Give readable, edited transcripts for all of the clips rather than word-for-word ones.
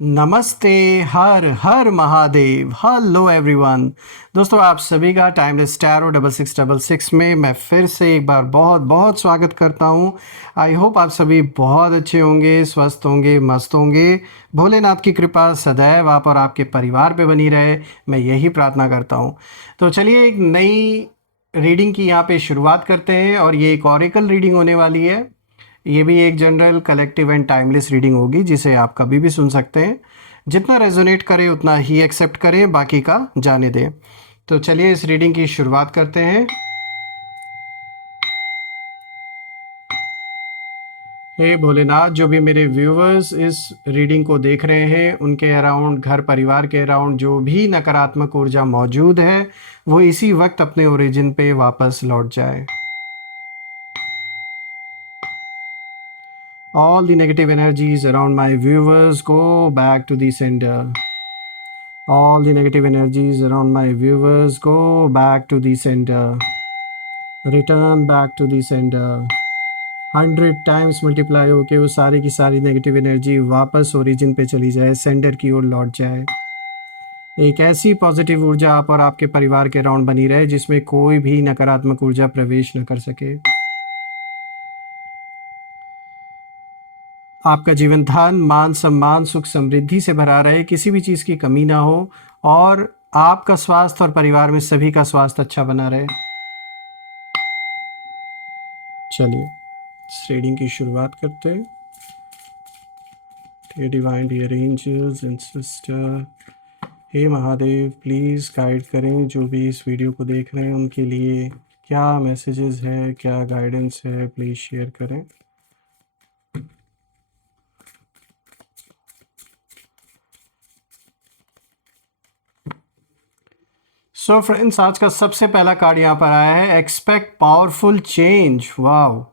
नमस्ते। हर हर महादेव। Hello everyone. दोस्तों आप सभी का टाइमलेस टैरो 6666 में मैं फिर से एक बार बहुत बहुत स्वागत करता हूं। आई होप आप सभी बहुत अच्छे होंगे, स्वस्थ होंगे, मस्त होंगे। भोलेनाथ की कृपा सदैव आप और आपके परिवार पे बनी रहे, मैं यही प्रार्थना करता हूं। तो चलिए एक नई रीडिंग की यहाँ पे शुरुआत करते हैं और ये एक ऑरेकल रीडिंग होने वाली है। ये भी एक general collective and timeless reading होगी जिसे आप कभी भी सुन सकते हैं। जितना रेजोनेट करे उतना ही एक्सेप्ट करें, बाकी का जाने दें। तो चलिए इस रीडिंग की शुरुआत करते हैं। हे भोलेनाथ, जो भी मेरे व्यूवर्स इस रीडिंग को देख रहे हैं उनके अराउंड, घर परिवार के अराउंड जो भी नकारात्मक ऊर्जा मौजूद है वो इसी वक्त अपने ओरिजिन पे वापस लौट जाए। All the negative energies around my viewers go back to the sender. All the negative energies around my viewers go back to the sender. Return back to the sender. 100 times multiply होके वो सारी की सारी negative energy वापस origin पे चली जाए, sender की ओर लौट जाए। एक ऐसी पॉजिटिव ऊर्जा आप और आपके परिवार के अराउंड बनी रहे जिसमें कोई भी नकारात्मक ऊर्जा प्रवेश न कर सके। आपका जीवन धन, मान, सम्मान, सुख, समृद्धि से भरा रहे, किसी भी चीज़ की कमी ना हो और आपका स्वास्थ्य और परिवार में सभी का स्वास्थ्य अच्छा बना रहे। चलिए इस रीडिंग की शुरुआत करते हैं। Divine dear angels and sister, हे महादेव, प्लीज़ गाइड करें जो भी इस वीडियो को देख रहे हैं उनके लिए क्या मैसेजेस है, क्या गाइडेंस है, प्लीज़ शेयर करें। सो फ्रेंड्स, आज का सबसे पहला कार्ड यहाँ पर आया है, expect powerful change. Wow,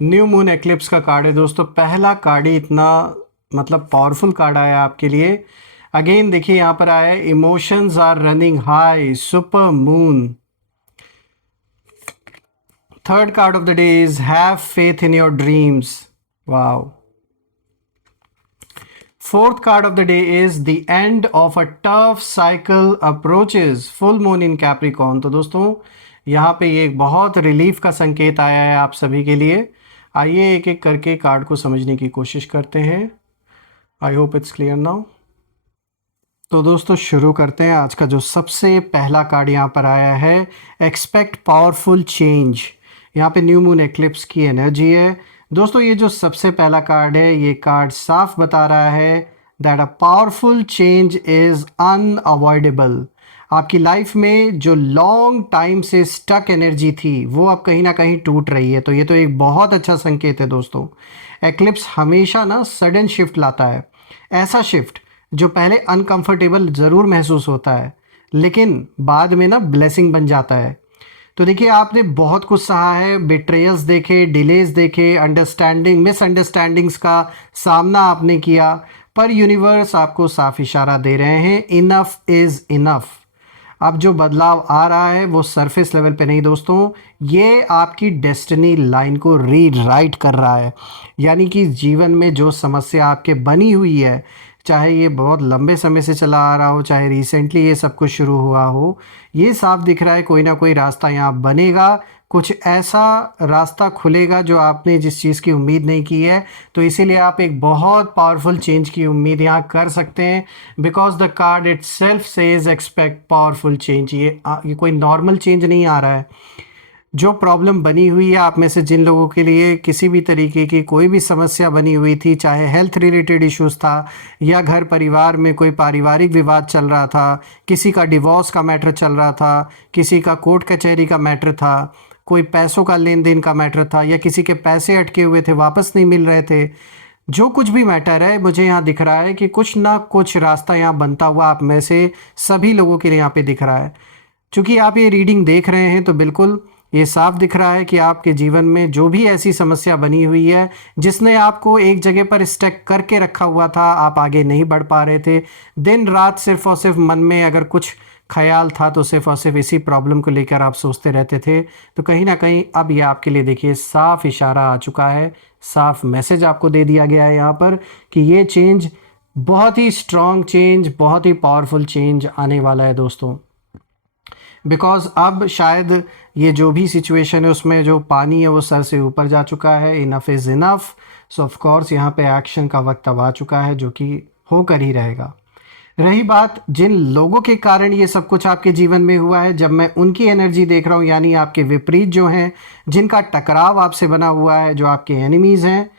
new moon eclipse का कार्ड है दोस्तों। पहला कार्ड ही इतना पावरफुल कार्ड आया आपके लिए। अगेन देखिए यहाँ पर आया है, emotions are running high, super moon. Third card of the day is have faith in your dreams. Wow. Fourth card of the day is the end of a tough cycle approaches, full moon in Capricorn। तो दोस्तों यहाँ पे ये एक बहुत relief का संकेत आया है आप सभी के लिए। आइए एक एक करके कार्ड को समझने की कोशिश करते हैं। I hope it's clear now. तो दोस्तों शुरू करते हैं। आज का जो सबसे पहला कार्ड यहाँ पर आया है, एक्सपेक्ट पावरफुल चेंज। यहाँ पे न्यू मून एक्लिप्स की एनर्जी है दोस्तों। ये जो सबसे पहला कार्ड है, ये कार्ड साफ बता रहा है that a powerful change is unavoidable. आपकी लाइफ में जो लॉन्ग टाइम से स्टक एनर्जी थी वो अब कहीं ना कहीं टूट रही है। तो ये तो एक बहुत अच्छा संकेत है दोस्तों। एक्लिप्स हमेशा ना सडन शिफ्ट लाता है, ऐसा शिफ्ट जो पहले अनकंफर्टेबल ज़रूर महसूस होता है लेकिन बाद में ना ब्लेसिंग बन जाता है। तो देखिए, आपने बहुत कुछ सहा है, बिट्रेयल्स देखे, डिलेज देखे, मिसअंडरस्टैंडिंग्स का सामना आपने किया, पर यूनिवर्स आपको साफ इशारा दे रहे हैं, इनफ इज़ इनफ। अब जो बदलाव आ रहा है वो सरफेस लेवल पे नहीं दोस्तों, ये आपकी डेस्टिनी लाइन को रीराइट कर रहा है। यानी कि जीवन में जो समस्या आपके बनी हुई है, चाहे ये बहुत लंबे समय से चला आ रहा हो, चाहे रिसेंटली ये सब कुछ शुरू हुआ हो, ये साफ दिख रहा है कोई ना कोई रास्ता यहाँ बनेगा। कुछ ऐसा रास्ता खुलेगा जो आपने जिस चीज़ की उम्मीद नहीं की है। तो इसीलिए आप एक बहुत पावरफुल चेंज की उम्मीद यहाँ कर सकते हैं, because the card it self says expect powerful change. ये कोई नॉर्मल चेंज नहीं आ रहा है। जो प्रॉब्लम बनी हुई है आप में से जिन लोगों के लिए किसी भी तरीके की कोई भी समस्या बनी हुई थी, चाहे हेल्थ रिलेटेड इश्यूज़ था या घर परिवार में कोई पारिवारिक विवाद चल रहा था, किसी का डिवोर्स का मैटर चल रहा था, किसी का कोर्ट कचहरी का मैटर था, कोई पैसों का लेन देन का मैटर था, या किसी के पैसे अटके हुए थे, वापस नहीं मिल रहे थे, जो कुछ भी मैटर है, मुझे यहाँ दिख रहा है कि कुछ ना कुछ रास्ता यहाँ बनता हुआ आप में से सभी लोगों के लिए यहाँ पे दिख रहा है। चूँकि आप ये रीडिंग देख रहे हैं तो बिल्कुल ये साफ दिख रहा है कि आपके जीवन में जो भी ऐसी समस्या बनी हुई है जिसने आपको एक जगह पर स्टक करके रखा हुआ था, आप आगे नहीं बढ़ पा रहे थे, दिन रात सिर्फ और सिर्फ मन में अगर कुछ ख्याल था तो सिर्फ और सिर्फ इसी प्रॉब्लम को लेकर आप सोचते रहते थे, तो कहीं ना कहीं अब ये आपके लिए देखिए साफ इशारा आ चुका है, साफ मैसेज आपको दे दिया गया है यहाँ पर कि ये चेंज बहुत ही स्ट्रॉन्ग चेंज, बहुत ही पावरफुल चेंज आने वाला है दोस्तों। बिकॉज़ अब शायद ये जो भी सिचुएशन है उसमें जो पानी है वो सर से ऊपर जा चुका है, enough is enough. So of course यहाँ पे एक्शन का वक्त अब आ चुका है, जो कि होकर ही रहेगा। रही बात जिन लोगों के कारण ये सब कुछ आपके जीवन में हुआ है, जब मैं उनकी एनर्जी देख रहा हूँ, यानी आपके विपरीत जो हैं, जिनका टकराव आपसे बना हुआ है, जो आपके एनिमीज़ हैं,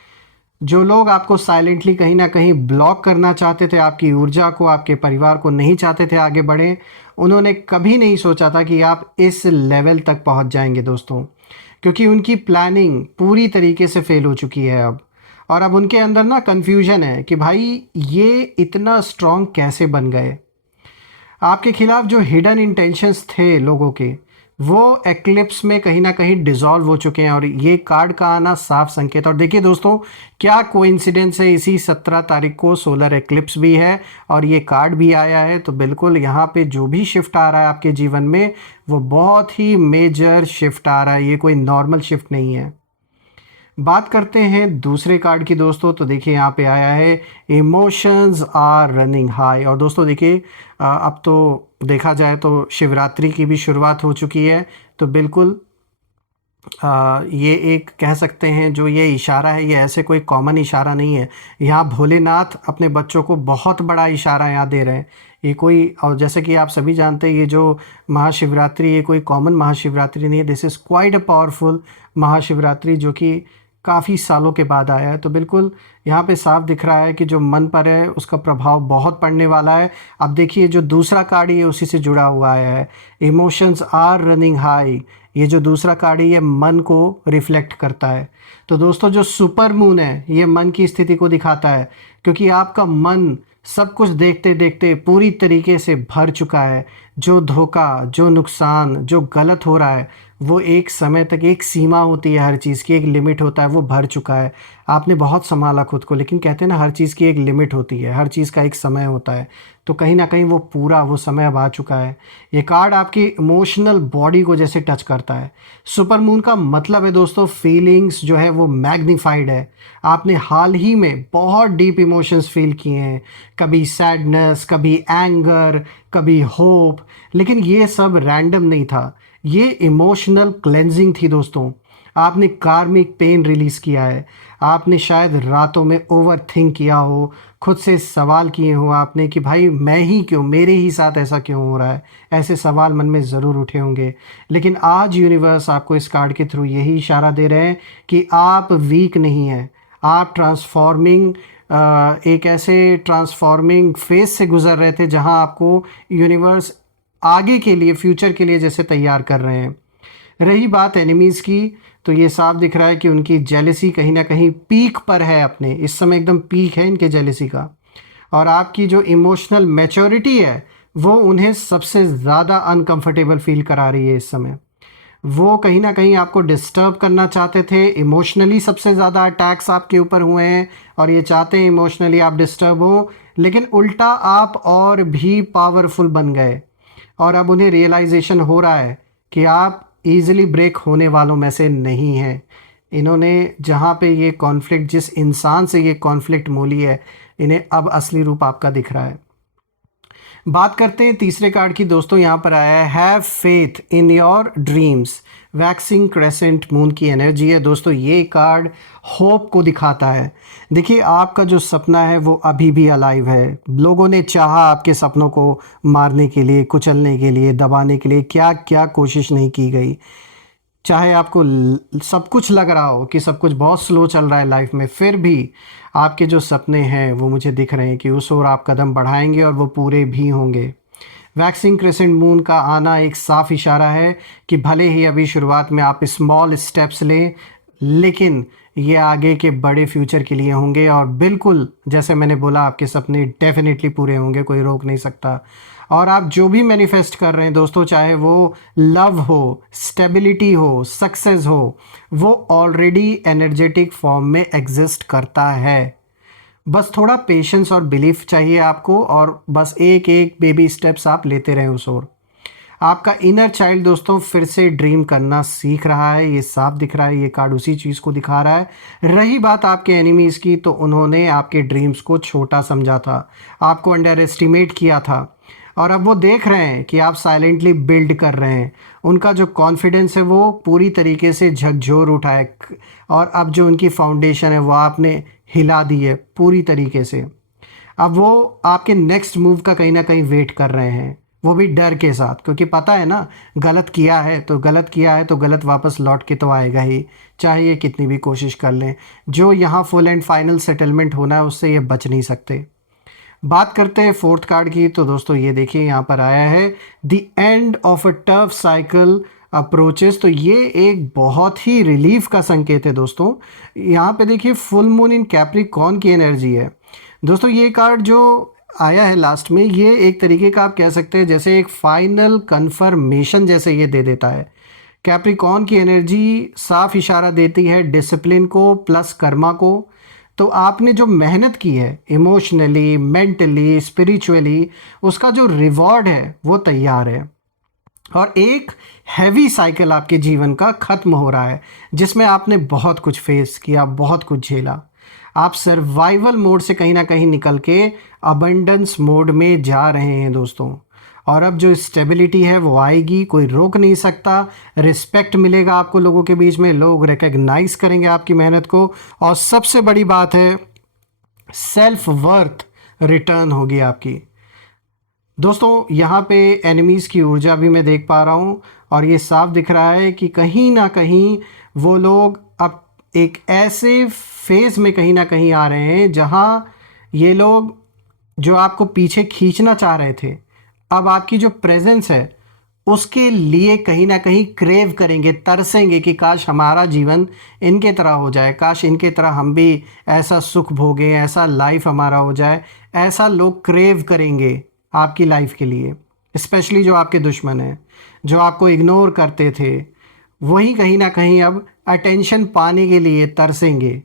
जो लोग आपको साइलेंटली कहीं ना कहीं ब्लॉक करना चाहते थे, आपकी ऊर्जा को, आपके परिवार को नहीं चाहते थे आगे बढ़े, उन्होंने कभी नहीं सोचा था कि आप इस लेवल तक पहुंच जाएंगे दोस्तों। क्योंकि उनकी प्लानिंग पूरी तरीके से फेल हो चुकी है अब। और अब उनके अंदर ना कन्फ्यूजन है कि भाई ये इतना स्ट्रांग कैसे बन गए। आपके खिलाफ जो हिडन इंटेंशंस थे लोगों के, वो एक्लिप्स में कहीं ना कहीं डिसॉल्व हो चुके हैं, और ये कार्ड का आना साफ संकेत। और देखिए दोस्तों, क्या कोइंसिडेंस है, इसी 17 तारीख को सोलर एक्लिप्स भी है और ये कार्ड भी आया है। तो बिल्कुल यहाँ पे जो भी शिफ्ट आ रहा है आपके जीवन में, वो बहुत ही मेजर शिफ्ट आ रहा है, ये कोई नॉर्मल शिफ्ट नहीं है। बात करते हैं दूसरे कार्ड की दोस्तों, तो देखिए यहाँ पे आया है इमोशंस आर रनिंग हाई। और दोस्तों देखिए, अब तो देखा जाए तो शिवरात्रि की भी शुरुआत हो चुकी है। तो बिल्कुल ये एक कह सकते हैं जो ये इशारा है, ये ऐसे कोई कॉमन इशारा नहीं है। यहाँ भोलेनाथ अपने बच्चों को बहुत बड़ा इशारा यहाँ दे रहे हैं। ये कोई, और जैसे कि आप सभी जानते हैं, ये जो महाशिवरात्रि ये कोई कॉमन महाशिवरात्रि नहीं है। This is quite a powerful Mahashivratri, जो कि काफ़ी सालों के बाद आया है। तो बिल्कुल यहाँ पे साफ दिख रहा है कि जो मन पर है उसका प्रभाव बहुत पड़ने वाला है। अब देखिए जो दूसरा कार्ड ये उसी से जुड़ा हुआ है, इमोशंस आर रनिंग हाई। ये जो दूसरा कार्ड है ये मन को रिफ्लेक्ट करता है। तो दोस्तों जो सुपर मून है ये मन की स्थिति को दिखाता है, क्योंकि आपका मन सब कुछ देखते देखते पूरी तरीके से भर चुका है। जो धोखा, जो नुकसान, जो गलत हो रहा है, वो एक समय तक, एक सीमा होती है हर चीज़ की, एक लिमिट होता है, वो भर चुका है। आपने बहुत संभाला खुद को, लेकिन कहते हैं ना हर चीज़ की एक लिमिट होती है, हर चीज़ का एक समय होता है। तो कहीं ना कहीं वो पूरा वो समय अब आ चुका है। ये कार्ड आपकी इमोशनल बॉडी को जैसे टच करता है। सुपर मून का मतलब है दोस्तों फीलिंग्स जो है वो मैग्नीफाइड है। आपने हाल ही में बहुत डीप इमोशंस फील किए हैं, कभी सैडनेस, कभी एंगर, कभी होप। लेकिन ये सब रैंडम नहीं था, ये इमोशनल क्लेंजिंग थी दोस्तों। आपने कार्मिक पेन रिलीज़ किया है। आपने शायद रातों में ओवर थिंक किया हो, खुद से सवाल किए हो आपने कि भाई मैं ही क्यों, मेरे ही साथ ऐसा क्यों हो रहा है। ऐसे सवाल मन में ज़रूर उठे होंगे। लेकिन आज यूनिवर्स आपको इस कार्ड के थ्रू यही इशारा दे रहे हैं कि आप वीक नहीं हैं। आप ट्रांसफॉर्मिंग, एक ऐसे ट्रांसफॉर्मिंग फेज से गुजर रहे थे जहां आपको यूनिवर्स आगे के लिए, फ्यूचर के लिए जैसे तैयार कर रहे हैं। रही बात एनिमीज़ की, तो ये साफ दिख रहा है कि उनकी जेलेसी कहीं ना कहीं पीक पर है, अपने इस समय एकदम पीक है इनके जेलेसी का। और आपकी जो इमोशनल मैच्योरिटी है वो उन्हें सबसे ज़्यादा अनकंफर्टेबल फील करा रही है इस समय। वो कहीं ना कहीं आपको डिस्टर्ब करना चाहते थे, इमोशनली सबसे ज़्यादा अटैक्स आपके ऊपर हुए हैं, और ये चाहते हैं इमोशनली आप डिस्टर्ब हो। लेकिन उल्टा आप और भी पावरफुल बन गए, और अब उन्हें रियलाइजेशन हो रहा है कि आप इजीली ब्रेक होने वालों में से नहीं हैं। इन्होंने जहाँ पे ये कॉन्फ्लिक्ट, जिस इंसान से ये कॉन्फ्लिक्ट मोली है, इन्हें अब असली रूप आपका दिख रहा है। बात करते हैं तीसरे कार्ड की दोस्तों, यहाँ पर आया है have faith in your dreams. Waxing crescent moon की एनर्जी है दोस्तों। ये कार्ड होप को दिखाता है। देखिए आपका जो सपना है वो अभी भी अलाइव है। लोगों ने चाहा आपके सपनों को मारने के लिए, कुचलने के लिए, दबाने के लिए, क्या क्या कोशिश नहीं की गई। चाहे आपको सब कुछ लग रहा हो कि सब कुछ बहुत स्लो चल रहा है लाइफ में, फिर भी आपके जो सपने हैं वो मुझे दिख रहे हैं कि उस ओर आप कदम बढ़ाएंगे और वो पूरे भी होंगे। वैक्सिंग क्रेसेंट मून का आना एक साफ इशारा है कि भले ही अभी शुरुआत में आप स्मॉल स्टेप्स लें, लेकिन ये आगे के बड़े फ्यूचर के लिए होंगे। और बिल्कुल जैसे मैंने बोला, आपके सपने डेफिनेटली पूरे होंगे, कोई रोक नहीं सकता। और आप जो भी मैनिफेस्ट कर रहे हैं दोस्तों, चाहे वो लव हो, स्टेबिलिटी हो, सक्सेस हो, वो ऑलरेडी एनर्जेटिक फॉर्म में एग्जिस्ट करता है। बस थोड़ा पेशेंस और बिलीफ चाहिए आपको, और बस एक एक बेबी स्टेप्स आप लेते रहें उस ओर। आपका इनर चाइल्ड दोस्तों फिर से ड्रीम करना सीख रहा है, ये साफ दिख रहा है, ये कार्ड उसी चीज़ को दिखा रहा है। रही बात आपके एनिमीज़ की, तो उन्होंने आपके ड्रीम्स को छोटा समझा था, आपको अंडर एस्टिमेट किया था, और अब वो देख रहे हैं कि आप साइलेंटली बिल्ड कर रहे हैं। उनका जो कॉन्फिडेंस है वो पूरी तरीके से झकझोर उठा है, और अब जो उनकी फाउंडेशन है वो आपने हिला दी है पूरी तरीके से। अब वो आपके नेक्स्ट मूव का कहीं ना कहीं वेट कर रहे हैं, वो भी डर के साथ, क्योंकि पता है ना, गलत किया है तो गलत किया है तो गलत वापस लौट के तो आएगा ही, चाहे ये कितनी भी कोशिश कर लें। जो यहाँ फुल एंड फाइनल सेटलमेंट होना है उससे ये बच नहीं सकते। बात करते हैं फोर्थ कार्ड की, तो दोस्तों ये देखिए यहाँ पर आया है the end of a tough cycle approaches. तो ये एक बहुत ही रिलीफ का संकेत है दोस्तों। यहाँ पे देखिए फुल मून इन कैप्रिकॉर्न की एनर्जी है दोस्तों। ये कार्ड जो आया है लास्ट में, ये एक तरीके का आप कह सकते हैं जैसे एक फाइनल कंफर्मेशन जैसे ये दे देता है। कैप्रिकॉर्न की एनर्जी साफ इशारा देती है डिसिप्लिन को प्लस कर्मा को। तो आपने जो मेहनत की है इमोशनली, मेंटली, स्पिरिचुअली, उसका जो रिवॉर्ड है वो तैयार है। और एक हैवी साइकिल आपके जीवन का ख़त्म हो रहा है, जिसमें आपने बहुत कुछ फेस किया, बहुत कुछ झेला। आप सर्वाइवल मोड से कहीं ना कहीं निकल के अबंडेंस मोड में जा रहे हैं दोस्तों। और अब जो स्टेबिलिटी है वो आएगी, कोई रोक नहीं सकता। रिस्पेक्ट मिलेगा आपको लोगों के बीच में, लोग रिकग्नाइज करेंगे आपकी मेहनत को। और सबसे बड़ी बात है, सेल्फ वर्थ रिटर्न होगी आपकी। दोस्तों यहाँ पे एनिमीज़ की ऊर्जा भी मैं देख पा रहा हूँ, और ये साफ दिख रहा है कि कहीं ना कहीं वो लोग अब एक ऐसे फेज़ में कहीं ना कहीं आ रहे हैं जहाँ ये लोग जो आपको पीछे खींचना चाह रहे थे, अब आपकी जो प्रेजेंस है उसके लिए कहीं ना कहीं क्रेव करेंगे, तरसेंगे कि काश हमारा जीवन इनके तरह हो जाए, काश इनके तरह हम भी ऐसा सुख भोगें, ऐसा लाइफ हमारा हो जाए। ऐसा लोग क्रेव करेंगे आपकी लाइफ के लिए। स्पेशली जो आपके दुश्मन हैं, जो आपको इग्नोर करते थे, वही कहीं ना कहीं अब अटेंशन पाने के लिए तरसेंगे।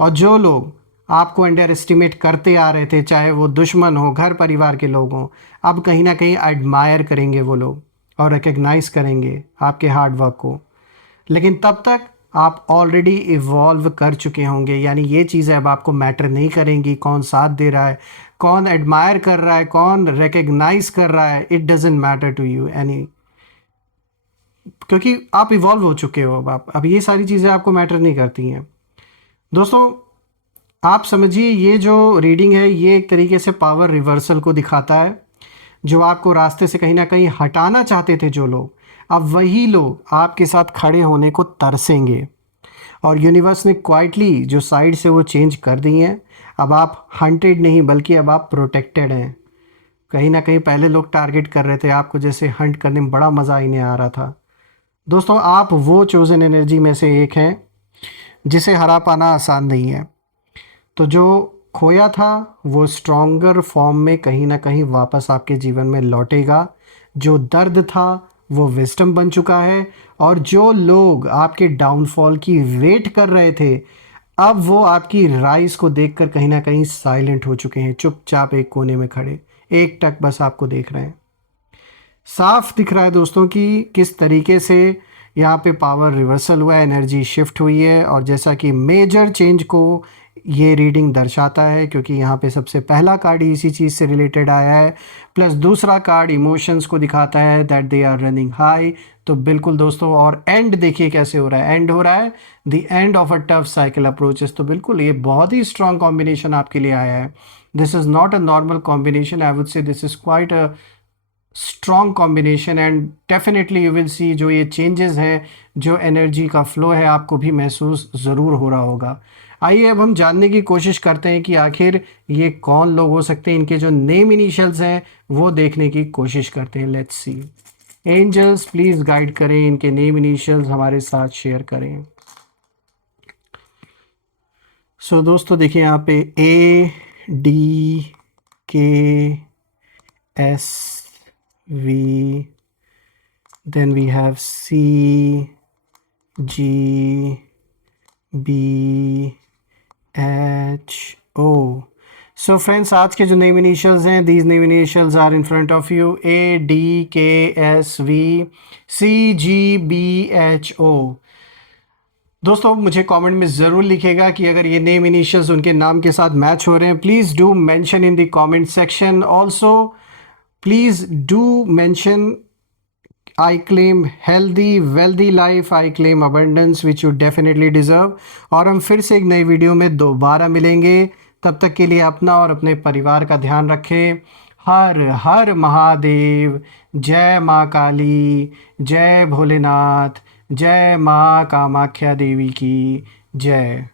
और जो लोग आपको अंडर एस्टिमेट करते आ रहे थे, चाहे वो दुश्मन हो, घर परिवार के लोग हों, अब कहीं ना कहीं एडमायर करेंगे वो लोग और रिकग्नाइज करेंगे आपके हार्ड वर्क को। लेकिन तब तक आप ऑलरेडी इवॉल्व कर चुके होंगे, यानी ये चीज़ें अब आपको मैटर नहीं करेंगी, कौन साथ दे रहा है, कौन एडमायर कर रहा है, कौन रिकग्नाइज कर रहा है, it doesn't matter to you any, क्योंकि आप इवॉल्व हो चुके हो। अब ये सारी चीज़ें आपको मैटर नहीं करती हैं दोस्तों। आप समझिए ये जो रीडिंग है ये एक तरीके से पावर रिवर्सल को दिखाता है। जो आपको रास्ते से कहीं ना कहीं हटाना चाहते थे जो लोग, अब वही लोग आपके साथ खड़े होने को तरसेंगे। और यूनिवर्स ने क्वाइटली जो साइड से वो चेंज कर दी हैं। अब आप हंटेड नहीं बल्कि अब आप प्रोटेक्टेड हैं। कहीं ना कहीं पहले लोग टारगेट कर रहे थे आपको, जैसे हंट करने में बड़ा मज़ा इन्हें आ रहा था। दोस्तों आप वो चोजन एनर्जी में से एक हैं जिसे हरा पाना आसान नहीं है। तो जो खोया था वो स्ट्रॉन्गर फॉर्म में कहीं ना कहीं वापस आपके जीवन में लौटेगा। जो दर्द था वो विजडम बन चुका है। और जो लोग आपके डाउनफॉल की वेट कर रहे थे, अब वो आपकी राइज को देखकर कहीं ना कहीं साइलेंट हो चुके हैं, चुपचाप एक कोने में खड़े, एक टक बस आपको देख रहे हैं। साफ दिख रहा है दोस्तों कि किस तरीके से यहाँ पे पावर रिवर्सल हुआ है, एनर्जी शिफ्ट हुई है। और जैसा कि मेजर चेंज को ये रीडिंग दर्शाता है, क्योंकि यहाँ पे सबसे पहला कार्ड ही इसी चीज़ से रिलेटेड आया है, प्लस दूसरा कार्ड इमोशंस को दिखाता है that they are running high. तो बिल्कुल दोस्तों, और एंड देखिए कैसे हो रहा है, एंड हो रहा है the end of a tough cycle approaches. तो बिल्कुल ये बहुत ही स्ट्रॉन्ग कॉम्बिनेशन आपके लिए आया है। This is not a normal combination, I would say this is quite a strong combination. And definitely you will see जो ये चेंजेस हैं, जो एनर्जी का फ्लो है, आपको भी महसूस ज़रूर हो रहा होगा। आइए अब हम जानने की कोशिश करते हैं कि आखिर ये कौन लोग हो सकते हैं, इनके जो नेम इनिशियल्स हैं वो देखने की कोशिश करते हैं। Let's see, angels please guide करें, इनके नेम इनिशियल्स हमारे साथ शेयर करें। सो दोस्तों देखिए यहाँ पे ADKSV, then we have CGBHO. So friends, आज के जो नेम इनिशियल्स हैं, these name initials are in front of you, ADKSVCGBHO। दोस्तों मुझे कमेंट में ज़रूर लिखेगा कि अगर ये नेम इनिशियल्स उनके नाम के साथ मैच हो रहे हैं। Please do mention in the comment section. Also please do mention I claim healthy wealthy life, I claim abundance which you definitely deserve। और हम फिर से एक नई वीडियो में दोबारा मिलेंगे। तब तक के लिए अपना और अपने परिवार का ध्यान रखें। हर हर महादेव। जय माँ काली, जय भोलेनाथ, जय माँ कामाख्या देवी की जय।